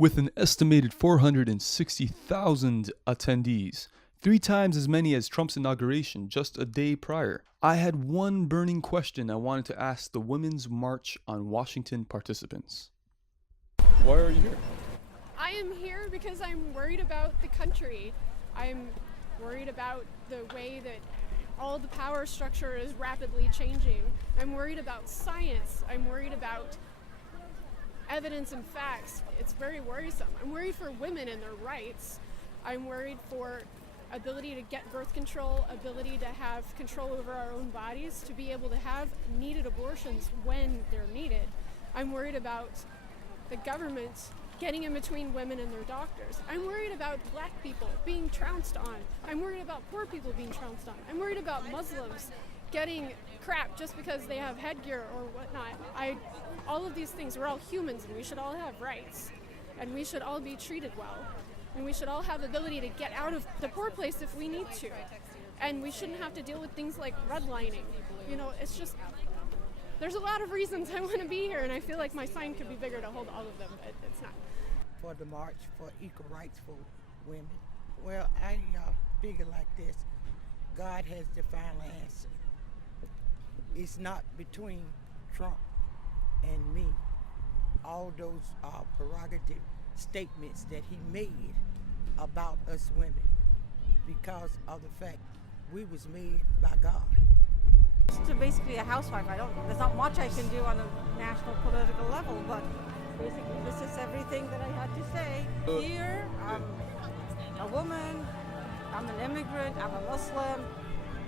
With an estimated 460,000 attendees, 3 times as many as Trump's inauguration just a day prior, I had one burning question I wanted to ask the Women's March on Washington participants. Why are you here? I am here because I'm worried about the country. I'm worried about the way that all the power structure is rapidly changing. I'm worried about science. I'm worried about evidence and facts. It's very worrisome. I'm worried for women and their rights. I'm worried for ability to get birth control, ability to have control over our own bodies, to be able to have needed abortions when they're needed. I'm worried about the government getting in between women and their doctors. I'm worried about black people being trounced on. I'm worried about poor people being trounced on. I'm worried about Muslims getting crap just because they have headgear or whatnot. All of these things, we're all humans and we should all have rights. And we should all be treated well. And we should all have the ability to get out of the poor place if we need to. And we shouldn't have to deal with things like redlining. You know, it's just, there's a lot of reasons I want to be here, and I feel like my sign could be bigger to hold all of them, but it's not. For the March for Equal Rights for Women. Well, I figure like this. God has the final answer. It's not between Trump and me. All those prerogative statements that he made about us women, because of the fact we was made by God. Just basically a housewife. There's not much I can do on a national political level, but basically this is everything that I had to say. Here, I'm a woman, I'm an immigrant, I'm a Muslim,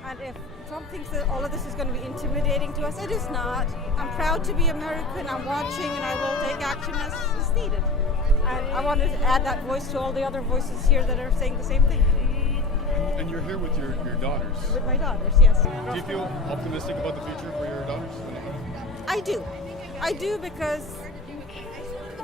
and if Trump thinks that all of this is going to be intimidating to us, it is not. I'm proud to be American, I'm watching, and I will take action as is needed. And I wanted to add that voice to all the other voices here that are saying the same thing. And you're here with your daughters. With my daughters, yes. Do you feel optimistic about the future for your daughters? I do. I do, because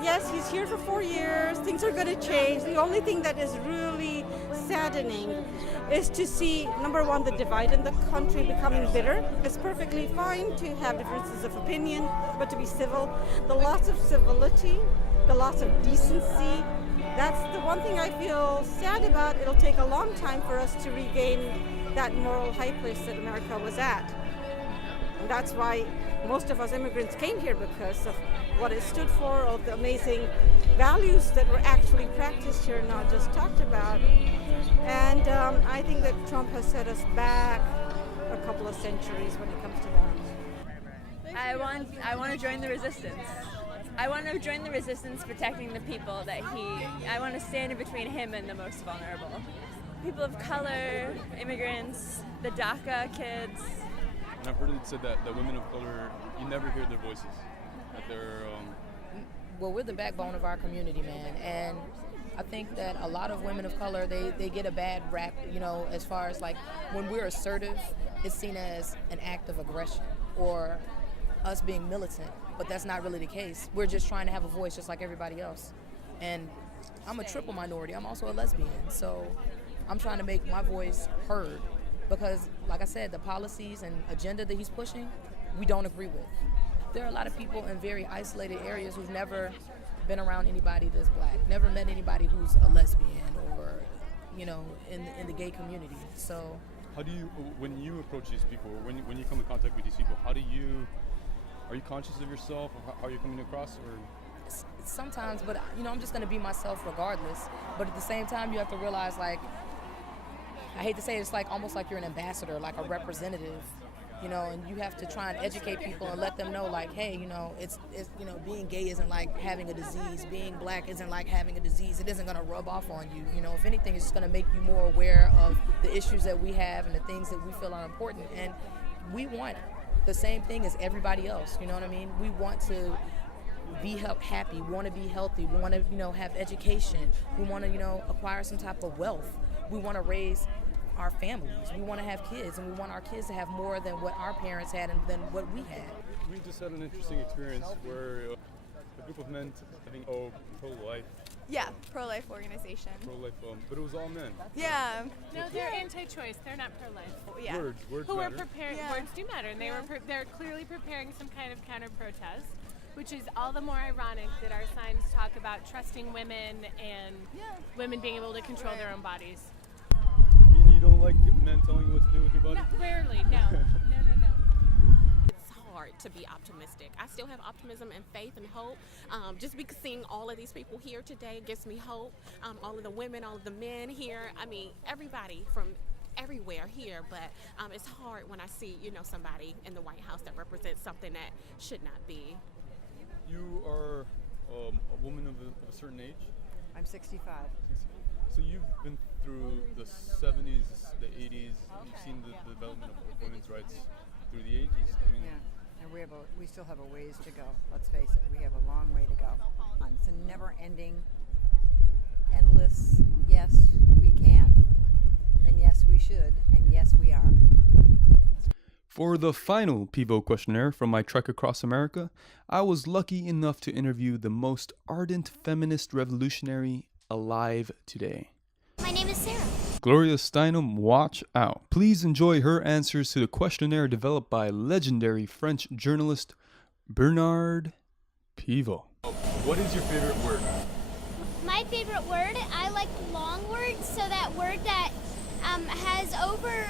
yes, he's here for 4 years. Things are going to change. The only thing that is really saddening is to see, number one, the divide in the country becoming bitter. It's perfectly fine to have differences of opinion, but to be civil. The loss of civility, the loss of decency, that's the one thing I feel sad about. It'll take a long time for us to regain that moral high place that America was at. And that's why most of us immigrants came here, because of what it stood for, of the amazing values that were actually practiced here, not just talked about. And I think that Trump has set us back a couple of centuries when it comes to that. I want to join the resistance. I want to join the resistance protecting the people I want to stand in between him and the most vulnerable. People of color, immigrants, the DACA kids. And I've heard it said that women of color, you never hear their voices. That they're, Well, we're the backbone of our community, man. And I think that a lot of women of color, they get a bad rap, you know, as far as like when we're assertive, it's seen as an act of aggression or us being militant. But that's not really the case. We're just trying to have a voice just like everybody else. And I'm a triple minority. I'm also a lesbian. So I'm trying to make my voice heard, because, like I said, the policies and agenda that he's pushing, we don't agree with. There are a lot of people in very isolated areas who've never been around anybody that's black, never met anybody who's a lesbian or, you know, in the gay community. So how do you, when you approach these people, or when you come in contact with these people, are you conscious of yourself, or how you're coming across, or? Sometimes, but you know, I'm just gonna be myself regardless. But at the same time, you have to realize, like, I hate to say it, it's like almost like you're an ambassador, like a representative, you know, and you have to try and educate people and let them know, like, hey, you know, it's you know, being gay isn't like having a disease, being black isn't like having a disease. It isn't gonna rub off on you. You know, if anything, it's just gonna make you more aware of the issues that we have and the things that we feel are important. And we want the same thing as everybody else. You know what I mean? We want to be happy, we want to be healthy, we want to, you know, have education, we want to, you know, acquire some type of wealth, we want to raise our families, we want to have kids, and we want our kids to have more than what our parents had and than what we had. We just had an interesting experience where a group of men having pro-life. Yeah, pro-life organization. Pro-life, but it was all men. Yeah. No, they're anti-choice. They're not pro-life. Yeah. Words Who matter. are preparing? Yeah. Words do matter, and they're clearly preparing some kind of counter-protest. which is all the more ironic that our signs talk about trusting women and women being able to control their own bodies. I mean, you don't like men telling you what to do with your body? No, rarely, no. No. It's hard to be optimistic. I still have optimism and faith and hope. Just because seeing all of these people here today gives me hope. All of the women, all of the men here. I mean, everybody from everywhere here, but it's hard when I see, somebody in the White House that represents something that should not be. You are a woman of a certain age? I'm 65. So you've been through the 70s, the 80s, you've seen the development of women's rights through the ages. I mean, Yeah, and we still have a ways to go. Let's face it, we have a long way to go. It's a never-ending, endless. Yes, we can, and yes, we should, and yes, we are. For the final Pivo questionnaire from my trek across America, I was lucky enough to interview the most ardent feminist revolutionary alive today. My name is Sarah. Gloria Steinem, watch out. Please enjoy her answers to the questionnaire developed by legendary French journalist Bernard Pivot. What is your favorite word? My favorite word, I like long words, so that word that has over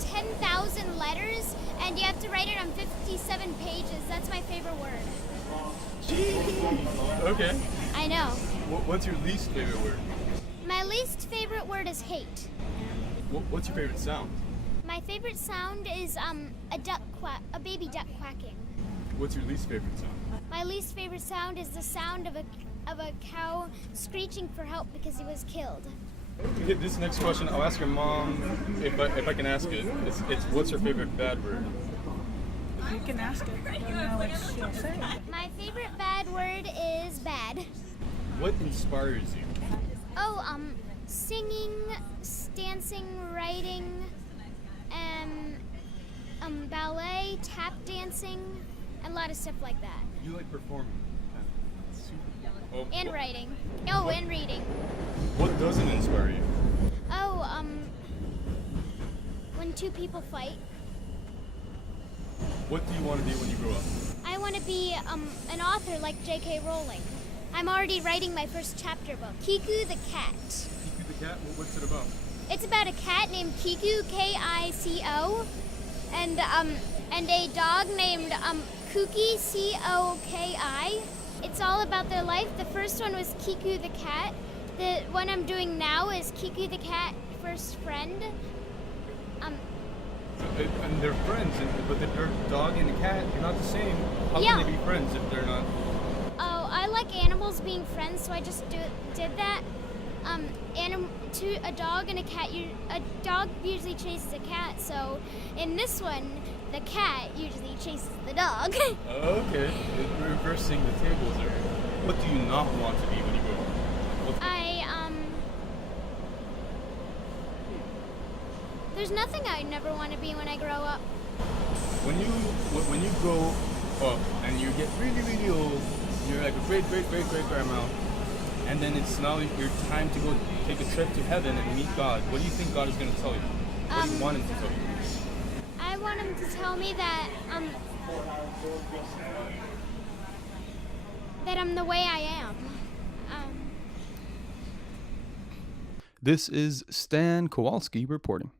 10,000 letters, and you have to write it on 57 pages. That's my favorite word. Jeez. Okay. I know. What's your least favorite word? My least favorite word is hate. What's your favorite sound? My favorite sound is a baby duck quacking. What's your least favorite sound? My least favorite sound is the sound of a cow screeching for help because he was killed. Okay, this next question, I'll ask your mom if I can ask it. It's what's her favorite bad word? You can ask it. I don't know what she'll say. My favorite bad word is bad. What inspires you? Singing, dancing, writing, ballet, tap dancing, and a lot of stuff like that. You like performing? And writing. Oh, and reading. What doesn't inspire you? When two people fight. What do you want to be when you grow up? I want to be an author like J.K. Rowling. I'm already writing my first chapter book, Kiku the Cat. Kiku the Cat? What's it about? It's about a cat named Kiku, K-I-C-O, and a dog named Kuki, C-O-K-I. It's all about their life. The first one was Kiku the Cat. The one I'm doing now is Kiku the Cat First Friend. And they're friends, but the dog and the cat, they're not the same. How Yeah. can they be friends if they're not? Oh, I like animals being friends, so I just did that. A dog and a cat. A dog usually chases a cat, so in this one, the cat usually chases the dog. Okay, reversing the tables there. What do you not want to be when you grow up? There's nothing I never want to be when I grow up. When you grow up and you get really, really old, you're like a great grandma, and then it's now your time to go take a trip to heaven and meet God. What do you think God is going to tell you? What do you want him to tell you? I want him to tell me that that I'm the way I am. This is Stan Kowalski reporting.